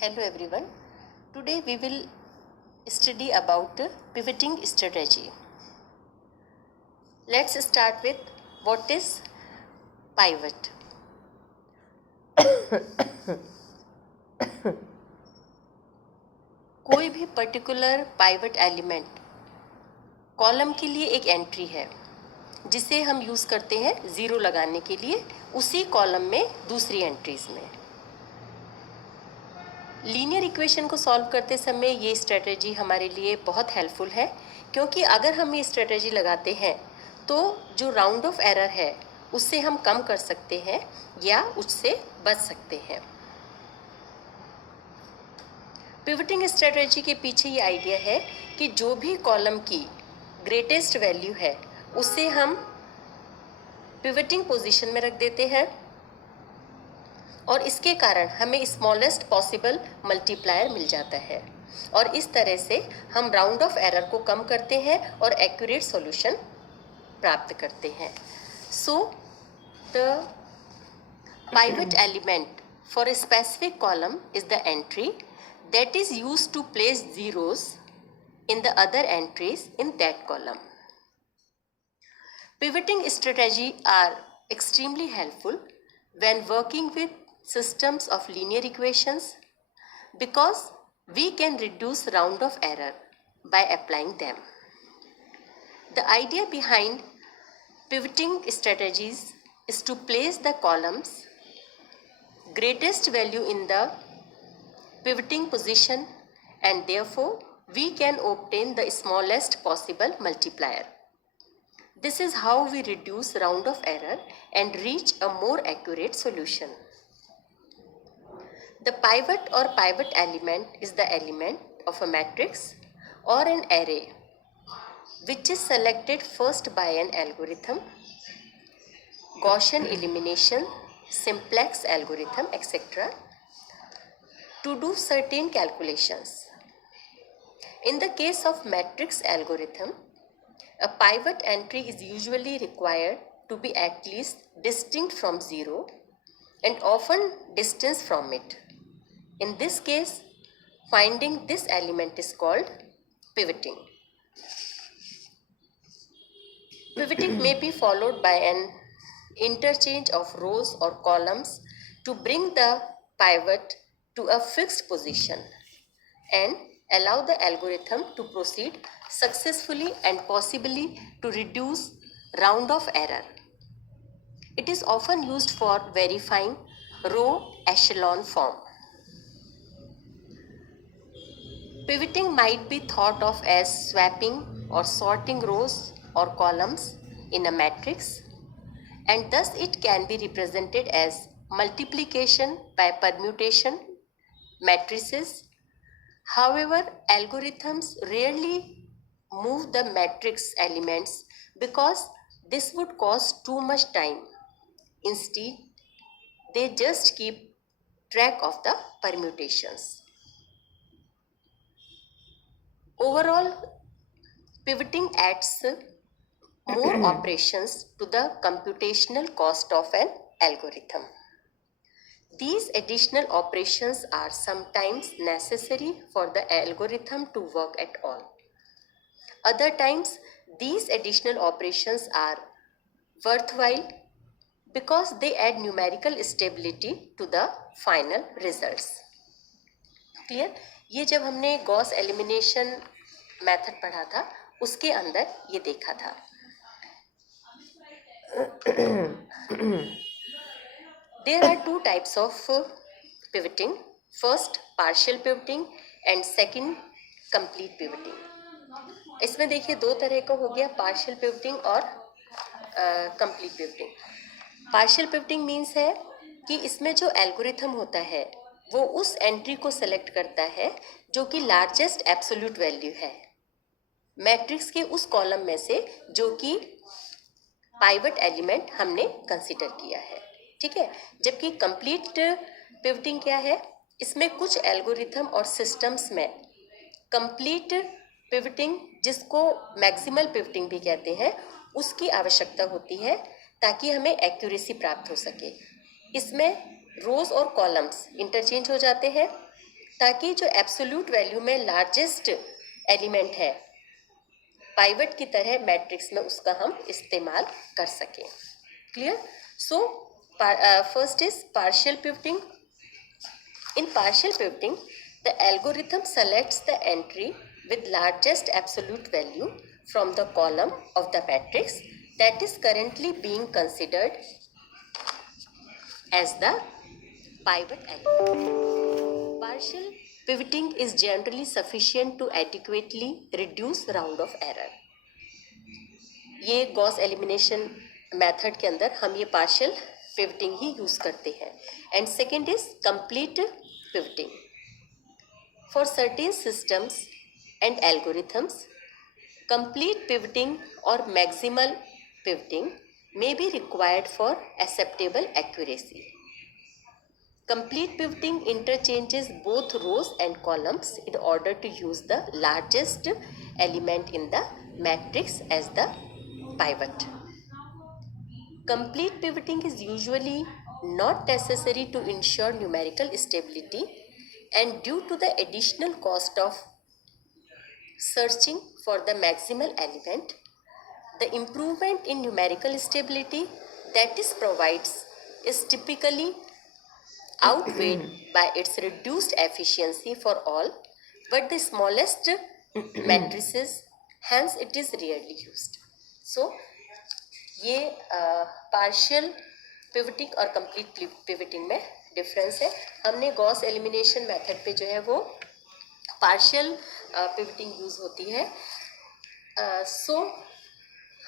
Hello everyone. Today we will study about pivoting strategy. Let's start with what is pivot. कोई भी particular pivot element column के लिए एक एंट्री है जिसे हम यूज़ करते हैं ज़ीरो लगाने के लिए उसी कॉलम में दूसरी एंट्रीज में। लीनियर इक्वेशन को सॉल्व करते समय ये स्ट्रेटजी हमारे लिए बहुत हेल्पफुल है, क्योंकि अगर हम ये स्ट्रेटजी लगाते हैं तो जो राउंड ऑफ एरर है उससे हम कम कर सकते हैं या उससे बच सकते हैं। पिवटिंग स्ट्रेटजी के पीछे ये आइडिया है कि जो भी कॉलम की ग्रेटेस्ट वैल्यू है उसे हम पिवटिंग पोजीशन में रख देते हैं और इसके कारण हमें स्मॉलेस्ट पॉसिबल मल्टीप्लायर मिल जाता है और इस तरह से हम राउंड ऑफ एरर को कम करते हैं और एक्यूरेट सॉल्यूशन प्राप्त करते हैं। So the pivot element for a specific column is the entry that is used to place zeros in the other entries in that column. Pivoting strategies are extremely helpful when working with systems of linear equations because we can reduce round of error by applying them. The idea behind pivoting strategies is to place the columns greatest value in the pivoting position and therefore we can obtain the smallest possible multiplier. This is how we reduce round of error and reach a more accurate solution. The pivot or pivot element is the element of a matrix or an array which is selected first by an algorithm, Gaussian elimination, simplex algorithm, etc. to do certain calculations. In the case of matrix algorithm, a pivot entry is usually required to be at least distinct from zero and often distant from it. In this case, finding this element is called pivoting. Pivoting may be followed by an interchange of rows or columns to bring the pivot to a fixed position and allow the algorithm to proceed successfully and possibly to reduce round of error. It is often used for verifying row echelon form. Pivoting might be thought of as swapping or sorting rows or columns in a matrix, and thus it can be represented as multiplication by permutation matrices. However, algorithms rarely move the matrix elements because this would cost too much time. Instead, they just keep track of the permutations. Overall, pivoting adds more operations to the computational cost of an algorithm. These additional operations are sometimes necessary for the algorithm to work at all. Other times, these additional operations are worthwhile because they add numerical stability to the final results. Clear? ये जब हमने Gauss elimination method पढ़ा था उसके अंदर ये देखा था. There are two types of pivoting. First, partial pivoting and second, complete pivoting. इसमें देखिए दो तरह का हो गया, पार्शियल पिवटिंग और complete pivoting. Partial pivoting means है कि इसमें जो एल्गोरिथम होता है वो उस एंट्री को सेलेक्ट करता है जो कि लार्जेस्ट एब्सोल्यूट वैल्यू है मैट्रिक्स के उस कॉलम में से जो कि पाइवट एलिमेंट हमने कंसीडर किया है. ठीक है. जबकि कंप्लीट पिवटिंग क्या है, इसमें कुछ एल्गोरिथम और सिस्टम्स में कंप्लीट पिवटिंग, जिसको मैक्सिमल पिवटिंग भी कहते हैं, उसकी आवश्यकता होती है ताकि हमें एक्यूरेसी प्राप्त हो सके. इसमें रोज और कॉलम्स इंटरचेंज हो जाते हैं ताकि जो एब्सोल्यूट वैल्यू में लार्जेस्ट एलिमेंट है पाइवट की तरह मैट्रिक्स में उसका हम इस्तेमाल कर सकें। Clear? So first is partial pivoting. In partial pivoting the algorithm selects the entry with largest absolute value from the column of the matrix that is currently being considered as the pivot element. Partial pivoting is generally sufficient to adequately reduce round of error. ये Gauss elimination method के अंदर हम ये partial pivoting ही यूज करते हैं। And second is complete pivoting. For certain systems and algorithms, complete pivoting or maximal pivoting may be required for acceptable accuracy. Complete pivoting interchanges both rows and columns in order to use the largest element in the matrix as the pivot. Complete pivoting is usually not necessary to ensure numerical stability, and due to the additional cost of searching for the maximal element, the improvement in numerical stability that it provides is typically outweighed by its reduced efficiency for all but the smallest matrices, hence it is rarely used. So ये partial pivoting और complete pivoting में डिफरेंस है। हमने Gauss elimination method पे जो है वो partial pivoting use होती है। सो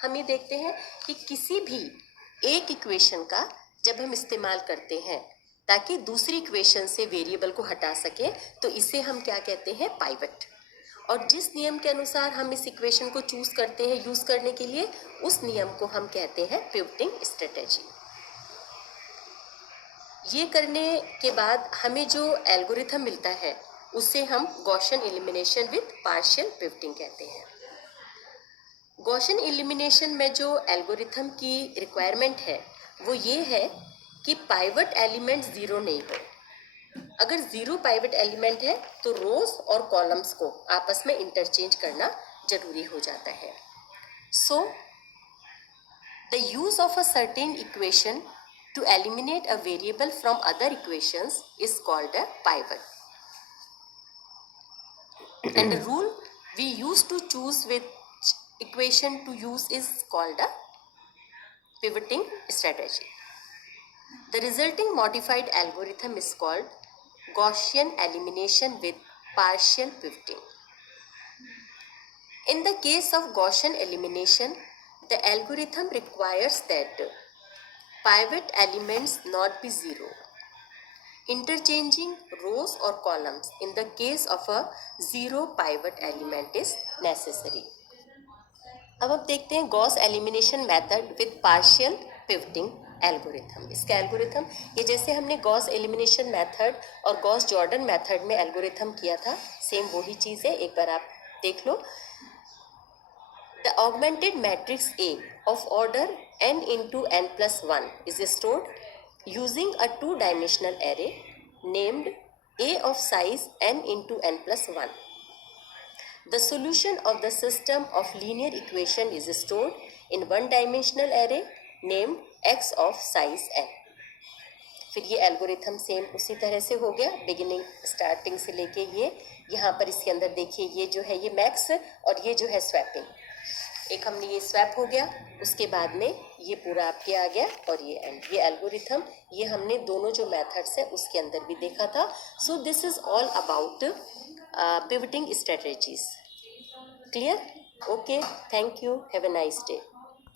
हम ये देखते हैं कि किसी भी एक इक्वेशन का जब हम इस्तेमाल करते हैं ताकि दूसरी इक्वेशन से वेरिएबल को हटा सके तो इसे हम क्या कहते हैं? पाइवट। और जिस नियम के अनुसार हम इस इक्वेशन को चूज करते हैं यूज करने के लिए, उस नियम को हम कहते हैं पिवटिंग स्ट्रेटेजी। ये करने के बाद हमें जो एल्गोरिथम मिलता है उसे हम Gaussian elimination with partial pivoting कहते हैं। गॉसियन एलिमिनेशन में जो एल्गोरिथम की रिक्वायरमेंट है वो ये है कि पाइवट एलिमेंट ज़ीरो नहीं हो। अगर ज़ीरो पाइवट एलिमेंट है तो रोज और कॉलम्स को आपस में इंटरचेंज करना जरूरी हो जाता है। So the use of a certain equation two eliminate a variable from other equations is called a pivot. And the rule we used to choose which equation to use is called a pivoting strategy. The resulting modified algorithm is called Gaussian elimination with partial pivoting. In the case of Gaussian elimination, the algorithm requires that pivot elements not be zero. Interchanging rows or columns in the case of a zero pivot element is necessary. अब हम देखते हैं Gauss elimination method with partial pivoting algorithm. इसका एल्गोरिथम ये जैसे हमने Gauss elimination method और Gauss Jordan method में एल्गोरिथम किया था, सेम वही चीज़ है। एक बार आप देख लो। The augmented matrix A of order n into n plus 1 is stored using a two-dimensional array named A of size n into n plus 1. The solution of the system of linear equation is stored in one-dimensional array named x of size n. फिर ये algorithm same उसी तरह से हो गया, beginning starting से लेके ये यहाँ पर इसके अंदर देखिए ये जो है ये मैक्स और ये जो है स्वैपिंग। एक हमने ये स्वैप हो गया, उसके बाद में ये पूरा आपके आ गया और ये एंड। ये एल्गोरिथम ये हमने दोनों जो मेथड्स है उसके अंदर भी देखा था। So this is all about pivoting strategies. Clear? Okay, thank you, have a nice day.